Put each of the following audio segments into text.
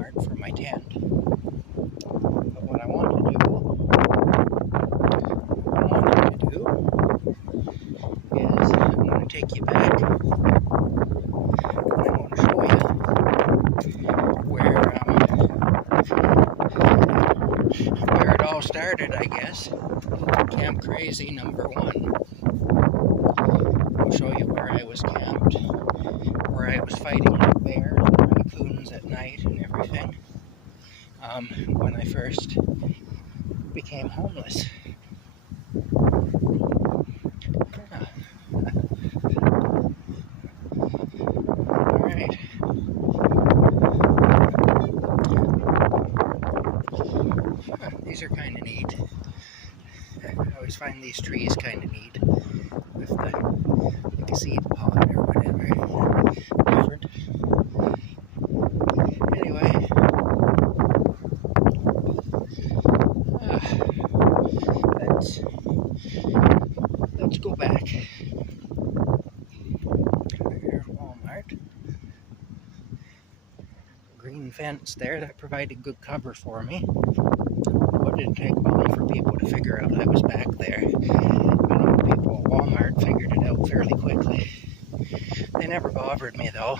Walmart for my tent. But what I want to do is I'm going to take you back and I want to show you where it all started, I guess. Kamp Krazy #1. I'll show you where I was camped, where I was fighting with bears and raccoons at night and everything, when I first became homeless. Alright. These are kind of neat. I always find these trees kind of neat, with like a seed pod or whatever. Different. Anyway, let's go back. Here's Walmart. Green fence there, that provided good cover for me. It didn't take long for people to figure out I was back there. People at Walmart figured it out fairly quickly. They never bothered me though.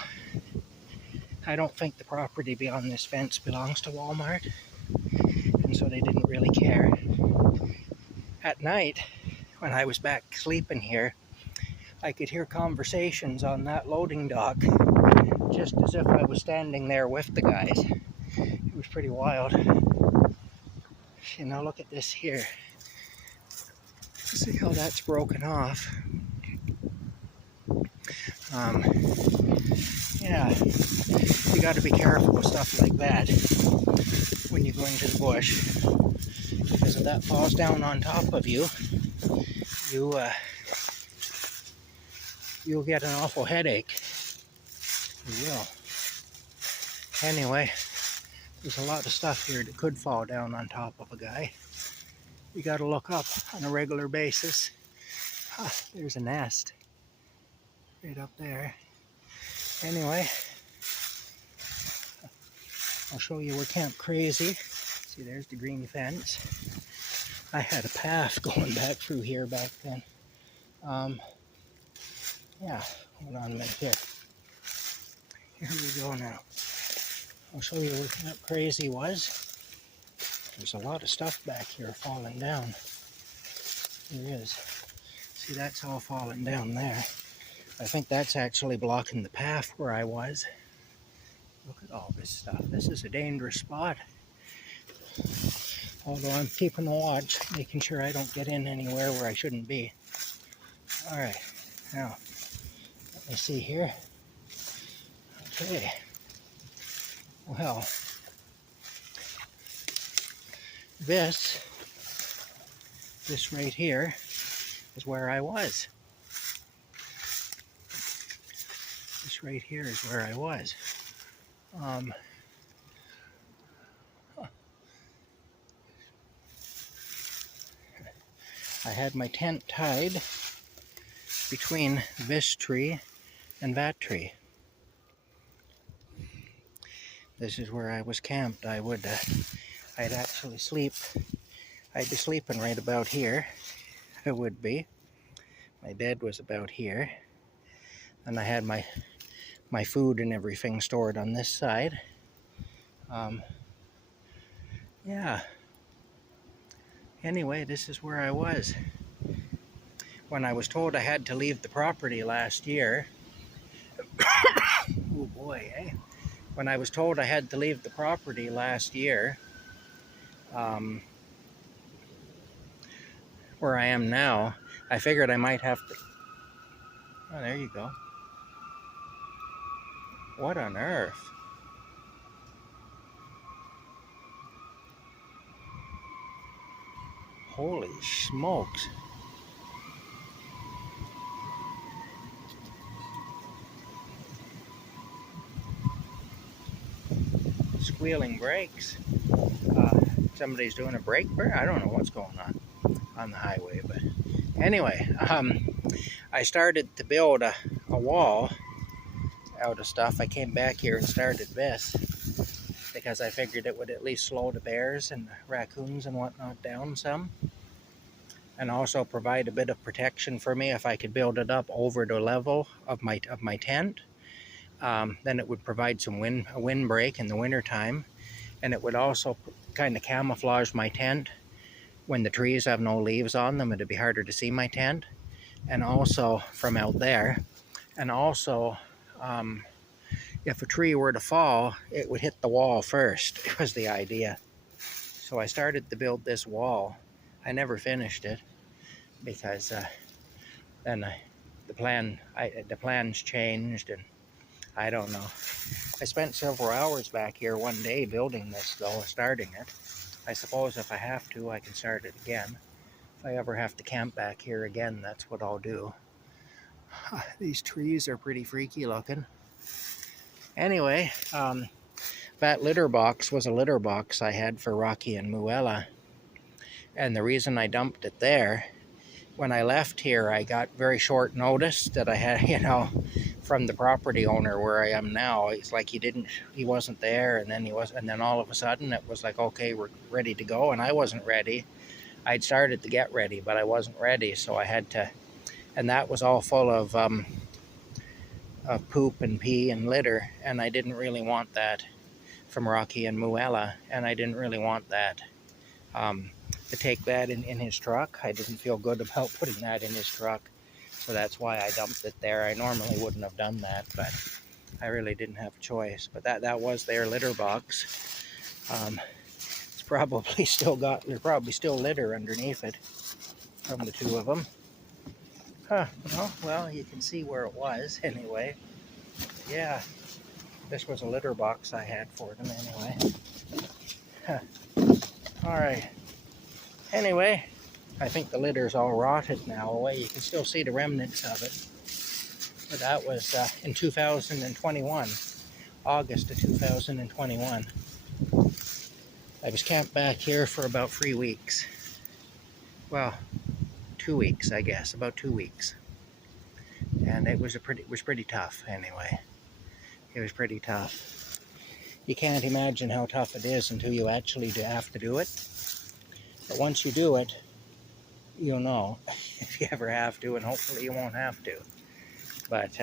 I don't think the property beyond this fence belongs to Walmart, and so they didn't really care. At night, when I was back sleeping here, I could hear conversations on that loading dock, just as if I was standing there with the guys. It was pretty wild. You know, look at this here. See how that's broken off. Yeah, you got to be careful with stuff like that when you go into the bush, because if that falls down on top of you, you'll get an awful headache. You will. Anyway, there's a lot of stuff here that could fall down on top of a guy. You got to look up on a regular basis. There's a nest right up there. Anyway, I'll show you where Kamp Krazy. See, there's the green fence. I had a path going back through here back then. Yeah, hold on a minute here. Here we go now. I'll show you where Kamp Krazy was. There's a lot of stuff back here falling down. There is. See, that's all falling down there. I think that's actually blocking the path where I was. Look at all this stuff. This is a dangerous spot. Although I'm keeping a watch, making sure I don't get in anywhere where I shouldn't be. Alright, now, let me see here. Okay. Well, this right here is where I was. This right here is where I was. I had my tent tied between this tree and that tree. This is where I was camped. I'd actually sleep. I'd be sleeping right about here. I would be. My bed was about here. And I had my food and everything stored on this side. Yeah. Anyway, this is where I was. When I was told I had to leave the property last year. Oh boy, eh? When I was told I had to leave the property last year, where I am now, I figured I might have to... Oh, there you go. What on earth? Holy smokes. Squealing brakes. Somebody's doing a brake burn. I don't know what's going on the highway, but anyway, I started to build a wall out of stuff. I came back here and started this. because I figured it would at least slow the bears and the raccoons and whatnot down some, and also provide a bit of protection for me if I could build it up over the level of my tent. Then it would provide some a windbreak in the wintertime, and it would also kind of camouflage my tent. When the trees have no leaves on them, it'd be harder to see my tent, and also from out there. And also, if a tree were to fall, it would hit the wall first. It was the idea. So I started to build this wall. I never finished it because then the plans changed, and I don't know. I spent several hours back here one day building this, though, starting it. I suppose if I have to, I can start it again. If I ever have to camp back here again, that's what I'll do. These trees are pretty freaky looking. Anyway, that litter box was a litter box I had for Rocky and Muella. And the reason I dumped it there, when I left here, I got very short notice that I had, from the property owner where I am now. It's like he wasn't there, and then all of a sudden it was like, okay, we're ready to go, and I wasn't ready. I'd started to get ready, but I wasn't ready, so I had to, and that was all full of poop and pee and litter, and I didn't really want that from Rocky and Muella, and I didn't really want that to take that in his truck. I didn't feel good about putting that in his truck, so that's why I dumped it there. I normally wouldn't have done that, but I really didn't have a choice. But that was their litter box. It's probably there's probably still litter underneath it from the two of them. Well, you can see where it was anyway. Yeah, this was a litter box I had for them anyway. Alright. Anyway, I think the litter's all rotted now away. You can still see the remnants of it. But that was in 2021, August of 2021. I was camped back here for about 3 weeks. Well, 2 weeks, I guess, about 2 weeks. And it was pretty tough anyway. It was pretty tough. You can't imagine how tough it is until you actually have to do it. But once you do it, you'll know if you ever have to, and hopefully you won't have to. But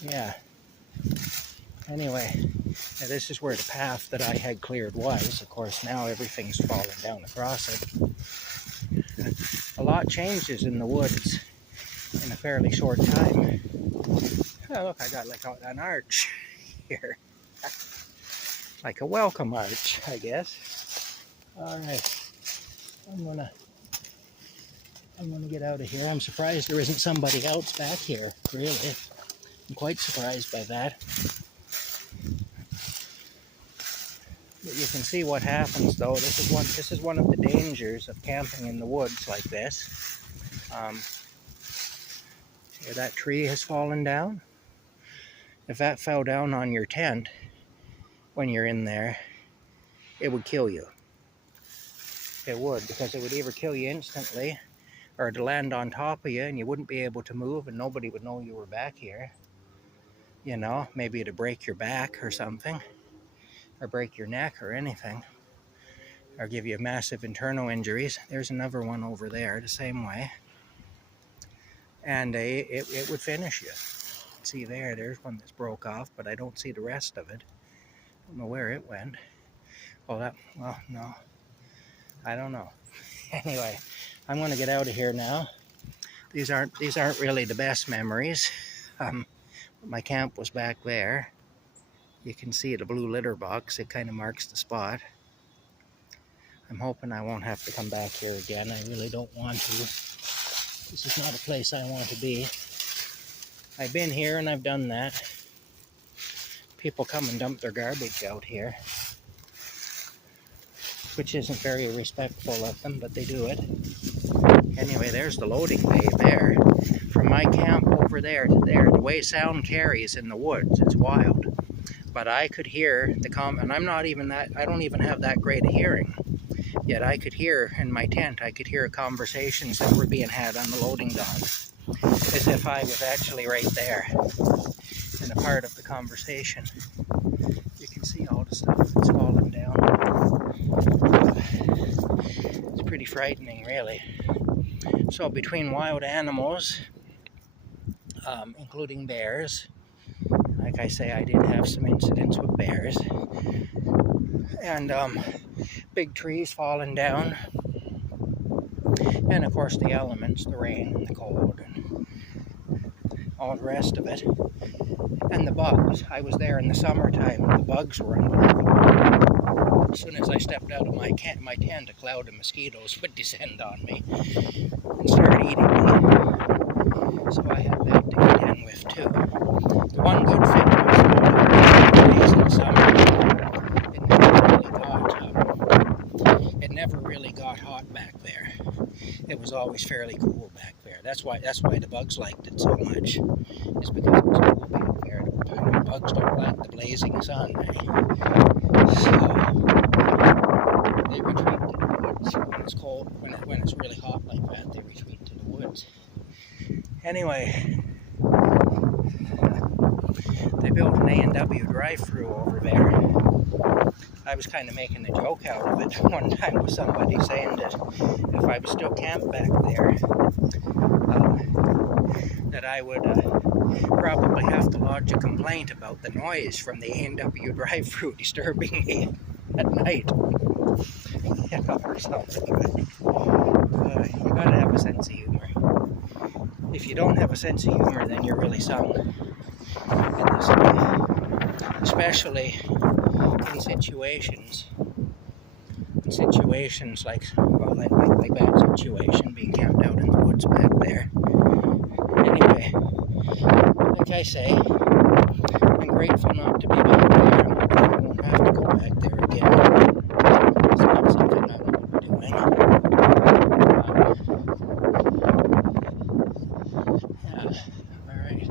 yeah. Anyway, now this is where the path that I had cleared was. Of course, now everything's fallen down across it. A lot changes in the woods in a fairly short time. Oh, look, I got like an arch here. Like a welcome arch, I guess. Alright. I'm gonna get out of here. I'm surprised there isn't somebody else back here, really. I'm quite surprised by that. But you can see what happens, though. This is one of the dangers of camping in the woods like this. Here, that tree has fallen down. If that fell down on your tent when you're in there, it would kill you. It would, because it would either kill you instantly or to land on top of you and you wouldn't be able to move and nobody would know you were back here. Maybe to break your back or something, or break your neck or anything, or give you massive internal injuries. There's another one over there the same way, and it would finish you. See there's one that's broke off, but I don't see the rest of it. I don't know where it went. No, I don't know. Anyway, I'm going to get out of here now. These aren't really the best memories. My camp was back there. You can see the blue litter box. It kind of marks the spot. I'm hoping I won't have to come back here again. I really don't want to. This is not a place I want to be. I've been here and I've done that. People come and dump their garbage out here, which isn't very respectful of them, but they do it. Anyway, there's the loading bay there. From my camp over there to there, the way sound carries in the woods, it's wild. But I could hear and I don't even have that great a hearing. Yet I could hear in my tent, I could hear conversations that were being had on the loading dock, as if I was actually right there in a part of the conversation. see all the stuff that's fallen down. It's pretty frightening, really. So between wild animals, including bears, like I say, I did have some incidents with bears, and big trees falling down, and of course the elements, the rain and the cold and all the rest of it. And the bugs. I was there in the summertime. The bugs were unbelievable. As soon as I stepped out of my tent, a cloud of mosquitoes would descend on me and start eating me. So I had that to contend with too. The one good thing was all the days in the summer, it never really got hot back there. It was always fairly cool back there. That's why the bugs liked it so much. It's because it was cool back there. The bugs don't like the blazing sun. So they retreat to the woods when it's cold. When it's really hot like that, they retreat to the woods. Anyway, they built an A&W drive-through over there. I was kind of making a joke out of it one time with somebody, saying that if I was still camped back there, that I would probably have to lodge a complaint about the noise from the A&W drive-through disturbing me at night, or something. You gotta have a sense of humor. If you don't have a sense of humor, then you're really sunk in this life, especially in situations like that situation, being camped out in the woods back there. Anyway, like I say, I'm grateful not to be back there. I won't have to go back there again. It's not something I want to be doing. Yeah, alright.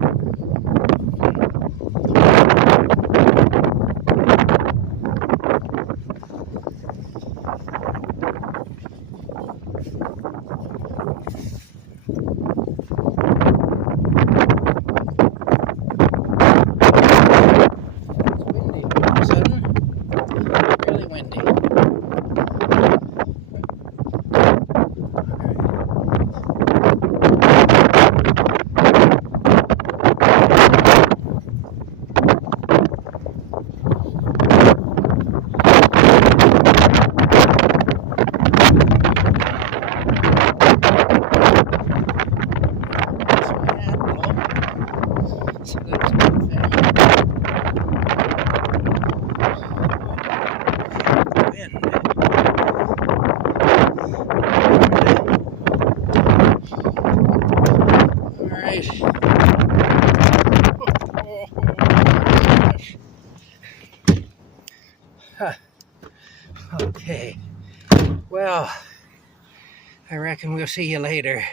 Okay, well, I reckon we'll see you later.